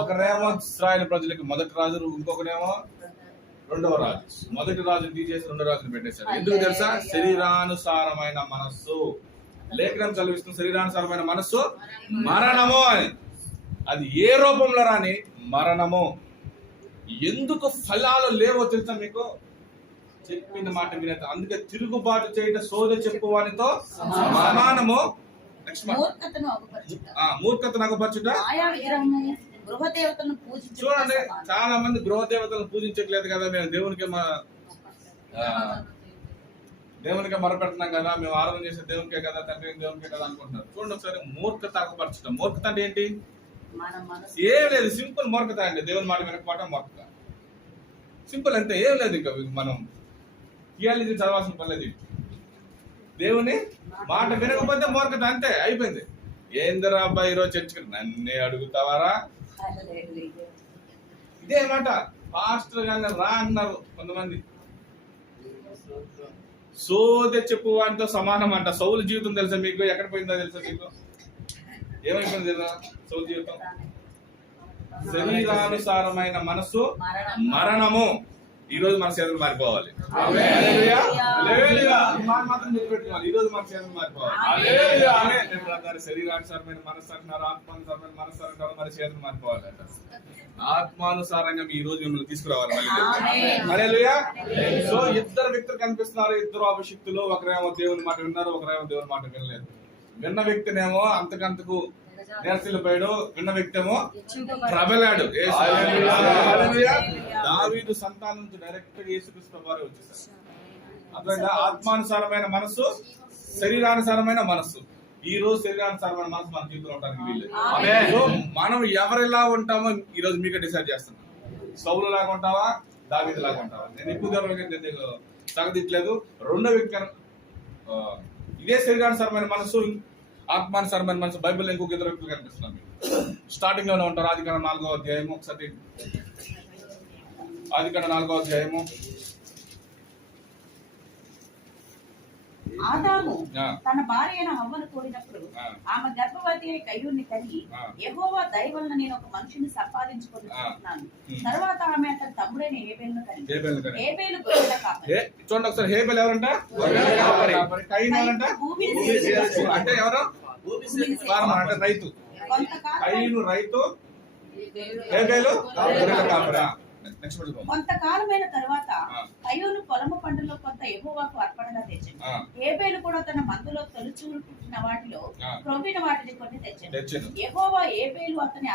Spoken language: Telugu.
ఒకరేమో ఇశ్రాయేలు ప్రజలకి మొదటి రాజు, ఇంకొకరేమో రెండవ రాజు. మొదటి రాజు తీసేసి రెండో రాజుని పెట్టేశారు. ఎందుకు తెలుసా? శరీరానుసారమైన మనస్సు. లేఖనం చదివిస్తున్న శరీరానుసారమైన మనస్సు మరణము అని. అది ఏ రూపంలో రాని మరణము. ఎందుకు ఫలాలు లేవో తెలుసా మీకు? చెప్పిన మాట వినేత. అందుకే తిరుగుబాటు చేయట సోద చెప్పువానితో సమానము. మూర్ఖతను అగపరచుట. చూడండి, చాలా మంది గృహ దేవతలను పూజించట్లేదు కదా, మేము దేవునికే మొరపెడుతున్నాం కదా, మేము ఆరాధన చేసే దేవునికే కదా, తండ్రి దేవునికే కదా అనుకుంటున్నారు. చూడండి ఒకసారి, మూర్ఖత అగపరచడం. మూర్ఖత అంటే ఏంటి? ఏం లేదు, సింపుల్ మూర్ఖత అండి. దేవుని మాట వినకపోవటం మూర్ఖత. సింపుల్ అంతే, ఏం లేదు. ఇంకా మనం థియాలజీ చదవాల్సిన పర్లేదు. దేవుని మాట వినకపోతే మూర్ఖత, అంతే, అయిపోయింది. ఏందిరా అబ్బాయి ఈరోజు చర్చికి నన్నే అడుగుతావారా? ఇదే మాట. పాస్టర్ గారిని రా అన్నారు కొంతమంది. సోదె చెప్పు వాటితో సమానం అంట. సౌలు జీవితం తెలుసా మీకు? ఎక్కడ పోయిందో తెలుసా మీకు? ఏమైపోయింది తెలుసా సౌలు జీవితం? శరీరానుసారమైన మనస్సు మరణము. ఈ రోజు మన చేతులు మారిపోవాలి. మాత్రం గుర్తుపెట్టుకోవాలి. ఈ రోజు మన చేతులు మారిపోవాలి. శరీరానుసారమైన మనస్సు అంటున్నారు, ఆత్మానుసారమైన మనస్సు అంటున్నారు, మన చేతులు మారిపోవాలి అంట. ఆత్మానుసారంగా ఈ రోజు మిమ్మల్ని తీసుకురావాలి. సో ఇద్దరు వ్యక్తులు కనిపిస్తున్నారు, ఇద్దరు అభిషిక్తులు. ఒకరేమో దేవుని మాట విన్నారు, ఒకరేమో దేవుని మాట వినలేదు. విన్న వ్యక్తినేమో అంతకంతకు నేర్చిల్లిపోయాడు, విన్న వ్యక్తి ఏమో ప్రబలాడు. దావీదు సంతానం డైరెక్ట్ గా యేసుక్రీస్తు వారే వచ్చేసారు. అర్థమైందా? ఆత్మానుసారమైన మనస్సు, శరీరానుసారమైన మనస్సు. ఈ రోజు శరీరానుసారమైన మనసు మన జీవితంలో ఉండడానికి వీల్లేదు. సో మనం ఎవరిలా ఉంటామో ఈ రోజు మీకే డిసైడ్ చేస్తున్నాం. సౌలు లాగా ఉంటావా, దావీదు లాగా ఉంటావా? నేను ఎక్కువ తగదిట్లేదు. రెండో వ్యక్తి ఇదే శరీరానుసారమైన మనస్సు, ఆత్మానుసారమైన మనసు. బైబిల్ ఇంకొక ఇద్దరు వ్యక్తులు కనిపిస్తున్నాం. స్టార్టింగ్ లోనే ఉంటారు. ఆదికాండం 4వ అధ్యాయము. ఒకసారి ఆదికాండం 4వ అధ్యాయము. ఆదాము తన భార్య అయిన హవ్వను కోరినప్పుడు ఆమె గర్భవతి అయి కయ్యూని కనిగి, యెహోవా దయ వలన నేను ఒక మనిషిని సంపాదించుకుంటున్నాను. తర్వాత ఆమె అతని తమ్ముడైన హేబేలును కనిగి. హేబేలు గొర్రెల కాపరి. చూడండి ఒకసారి, హేబేలు ఎవరంట? కయీను ఎవరంట? అంటే ఎవరు? అంటే రైతు. కయీను రైతు, హేబేలు గొర్రెల కాపరి. కొంతకాలమైన తర్వాత కయ్యూను పొలము పంటలో కొంత యెహోవాకు అర్పణగా తెచ్చింది. హేబేలు కూడా తన మందులో తొలిచూలు పుట్టిన వాటిలో క్రొవ్విన వాటిని కొన్ని తెచ్చింది. యెహోవా హేబేలు అతని